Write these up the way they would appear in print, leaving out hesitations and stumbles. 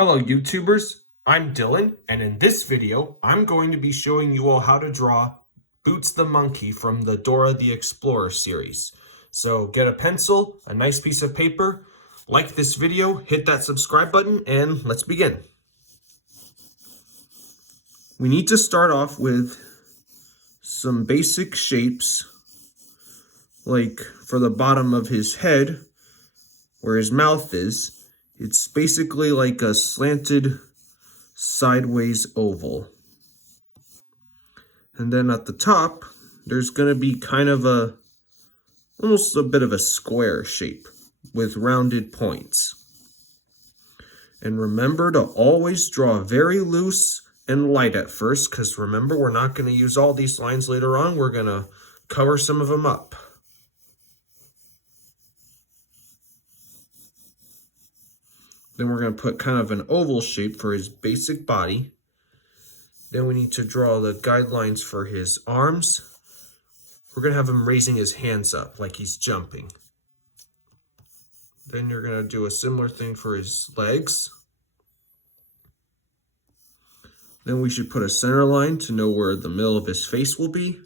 Hello YouTubers, I'm Dylan, and in this video, I'm going to be showing you all how to draw Boots the Monkey from the Dora the Explorer series. So get a pencil, a nice piece of paper, like this video, hit that subscribe button, and let's begin. We need to start off with some basic shapes, like for the bottom of his head, where his mouth is. It's basically like a slanted sideways oval. And then at the top, there's going to be kind of almost a bit of a square shape with rounded points. And remember to always draw very loose and light at first, because remember, we're not going to use all these lines later on. We're going to cover some of them up. Then we're going to put kind of an oval shape for his basic body. Then we need to draw the guidelines for his arms. We're going to have him raising his hands up like he's jumping. Then you're going to do a similar thing for his legs. Then we should put a center line to know where the middle of his face will be.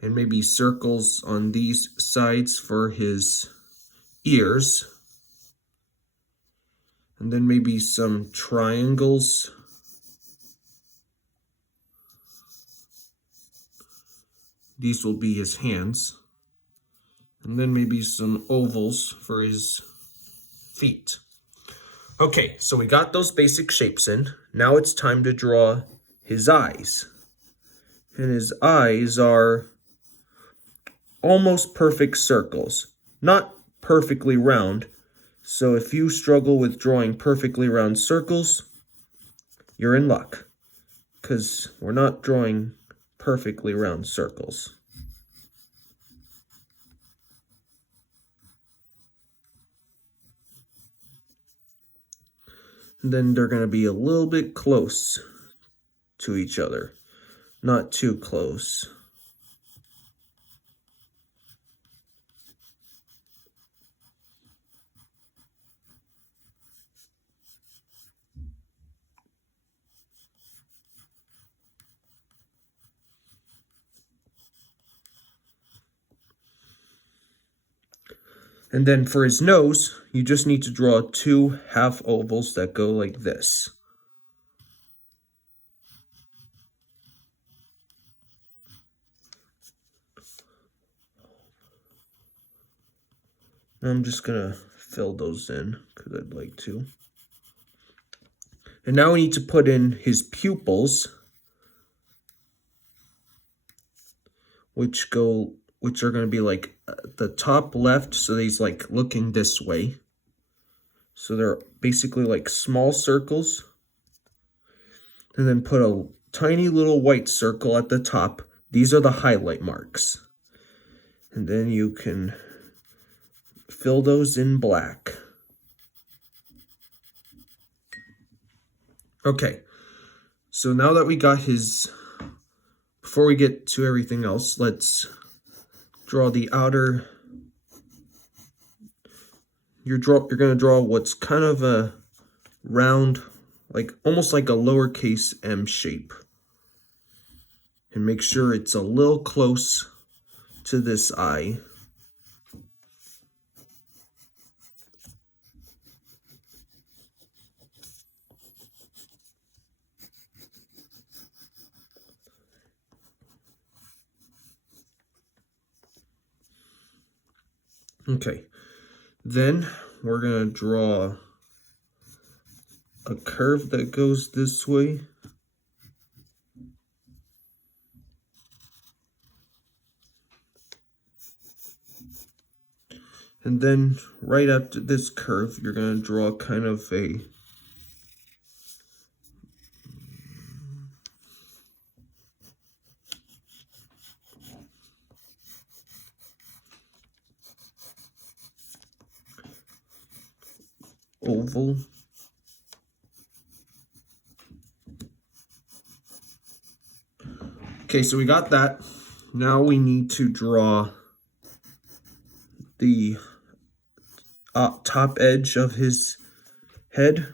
And maybe circles on these sides for his ears. And then maybe some triangles. These will be his hands. And then maybe some ovals for his feet. Okay, so we got those basic shapes in. Now it's time to draw his eyes. And his eyes are almost perfect circles. Not perfectly round. So if you struggle with drawing perfectly round circles, you're in luck, because we're not drawing perfectly round circles. And then they're going to be a little bit close to each other, not too close. And then for his nose, you just need to draw two half ovals that go like this. I'm just going to fill those in because I'd like to. And now we need to put in his pupils, which are going to be like the top left, so he's like looking this way. So they're basically like small circles. And then put a tiny little white circle at the top. These are the highlight marks. And then you can fill those in black. Okay, so now that we got his, before we get to everything else, let's draw the outer. You're going to draw what's kind of a round, like almost like a lowercase m shape. And make sure it's a little close to this eye. Okay, then we're going to draw a curve that goes this way. And then right after this curve, you're going to draw kind of a oval. Okay, so we got that. Now we need to draw the top edge of his head.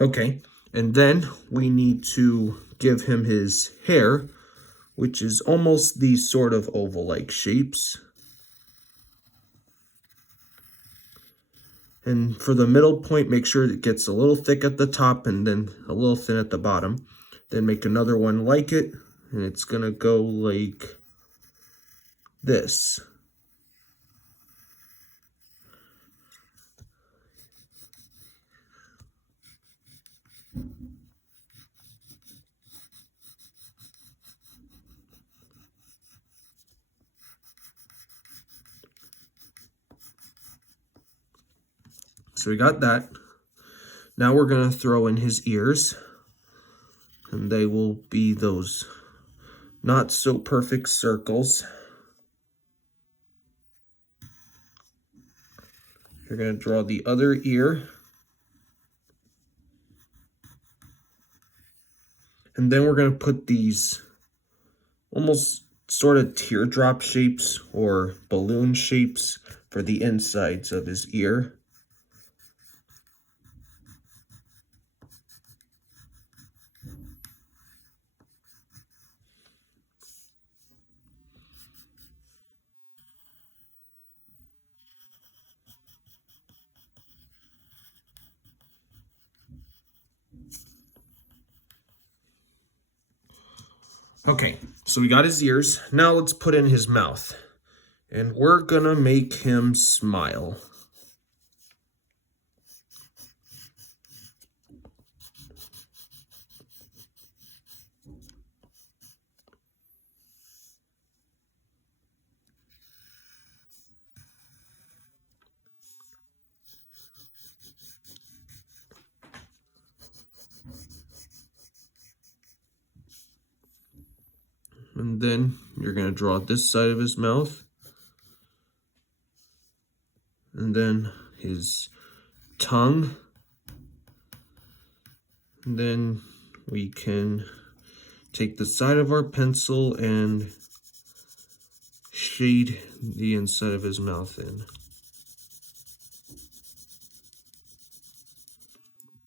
Okay, and then we need to give him his hair, which is almost these sort of oval-like shapes. And for the middle point, make sure it gets a little thick at the top and then a little thin at the bottom. Then make another one like it, and it's gonna go like this. So we got that. Now we're gonna throw in his ears, and they will be those not so perfect circles. You're gonna draw the other ear. And then we're gonna put these almost sort of teardrop shapes or balloon shapes for the insides of his ear. Okay, so we got his ears. Now let's put in his mouth. And we're gonna make him smile. And then you're gonna draw this side of his mouth. And then his tongue. And then we can take the side of our pencil and shade the inside of his mouth in.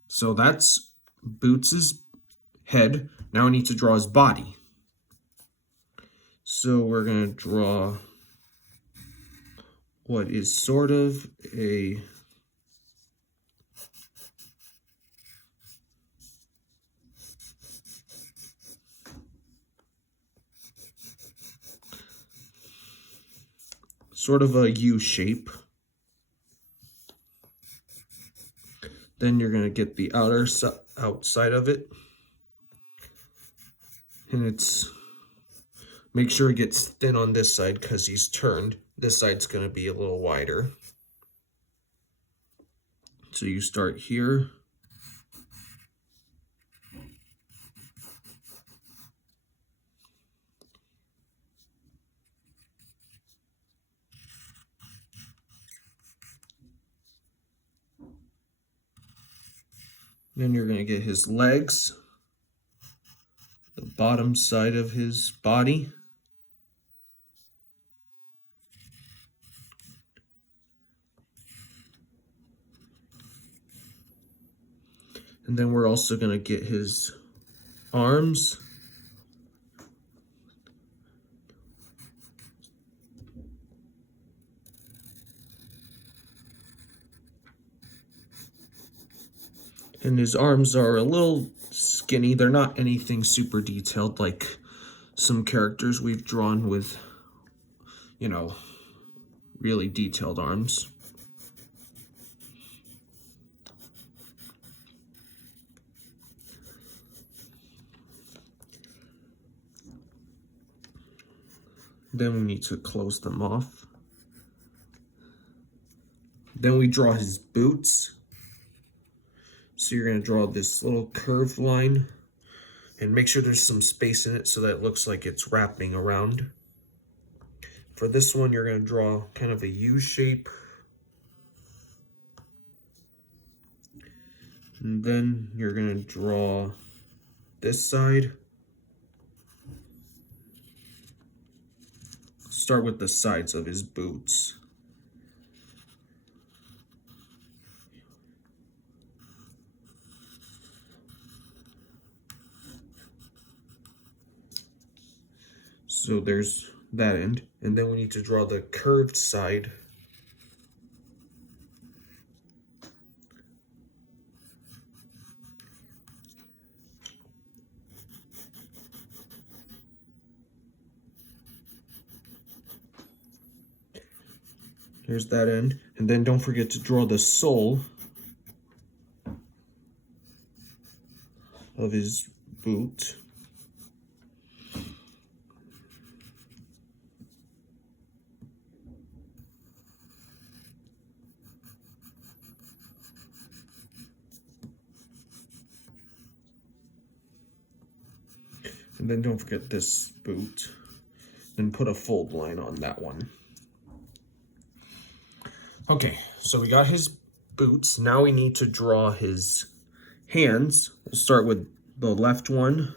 So that's Boots's head. Now we need to draw his body. So we're gonna draw what is sort of a U shape. Then you're gonna get the outside of it, and make sure it gets thin on this side because he's turned. This side's gonna be a little wider. So you start here. Then you're gonna get his legs, the bottom side of his body. And then we're also gonna get his arms. And his arms are a little skinny. They're not anything super detailed like some characters we've drawn with, you know, really detailed arms. Then we need to close them off. Then we draw his boots. So you're going to draw this little curved line and make sure there's some space in it so that it looks like it's wrapping around. For this one, you're going to draw kind of a U shape. And then you're going to draw this side. Start with the sides of his boots. So there's that end. And then we need to draw the curved side. Here's that end. And then don't forget to draw the sole of his boot. And then don't forget this boot. Then put a fold line on that one. Okay, so we got his boots. Now we need to draw his hands. We'll start with the left one.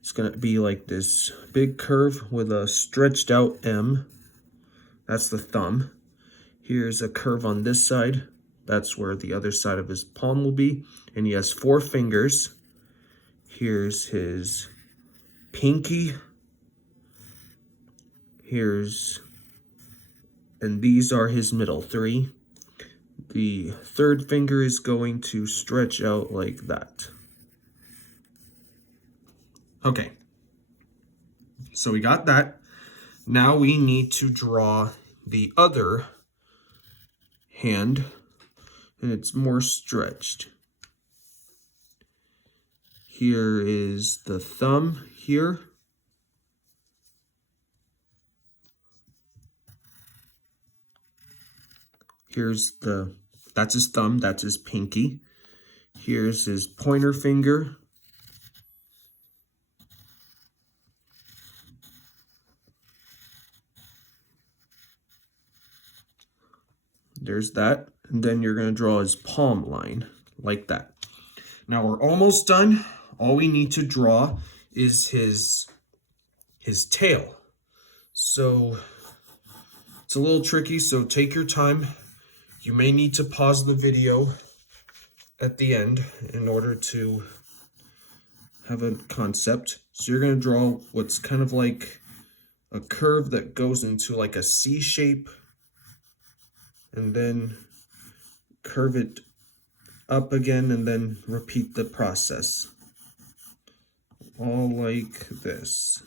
It's going to be like this big curve with a stretched out M. That's the thumb. Here's a curve on this side. That's where the other side of his palm will be. And he has 4 fingers. Here's his pinky. And these are his middle 3. The 3rd finger is going to stretch out like that. Okay, so we got that. Now we need to draw the other hand, and it's more stretched. Here is the thumb here. That's his thumb, that's his pinky. Here's his pointer finger. There's that. And then you're going to draw his palm line like that. Now we're almost done. All we need to draw is his tail. So it's a little tricky, so take your time. You may need to pause the video at the end in order to have a concept. So you're going to draw what's kind of like a curve that goes into like a C shape, and then curve it up again, and then repeat the process. All like this.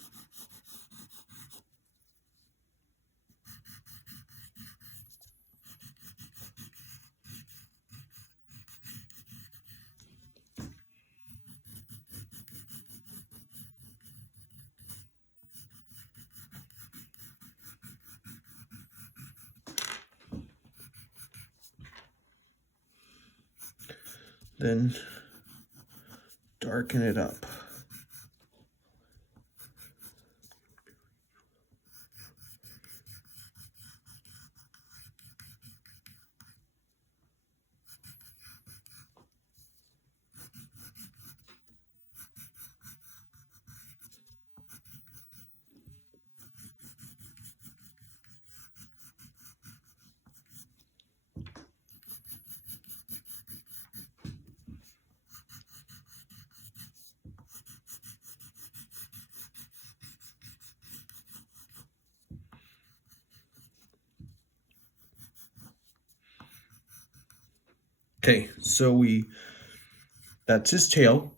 Then darken it up. Okay, so that's his tail.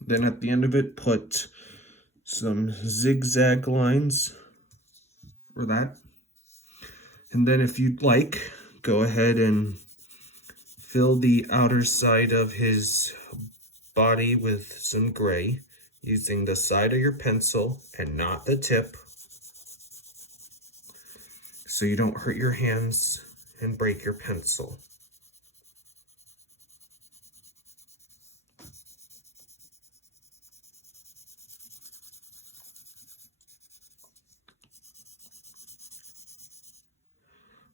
Then at the end of it, put some zigzag lines for that. And then if you'd like, go ahead and fill the outer side of his body with some gray using the side of your pencil and not the tip, so you don't hurt your hands and break your pencil.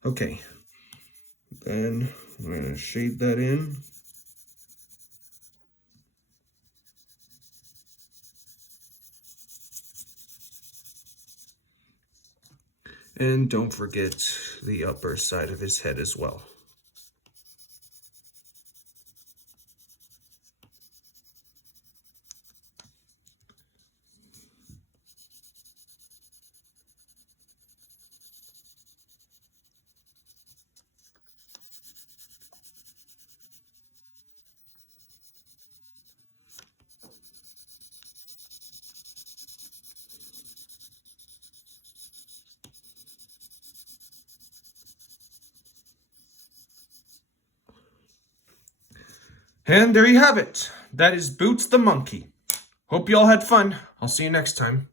Okay, then I'm going to shade that in. And don't forget the upper side of his head as well. And there you have it. That is Boots the monkey. Hope you all had fun. I'll see you next time.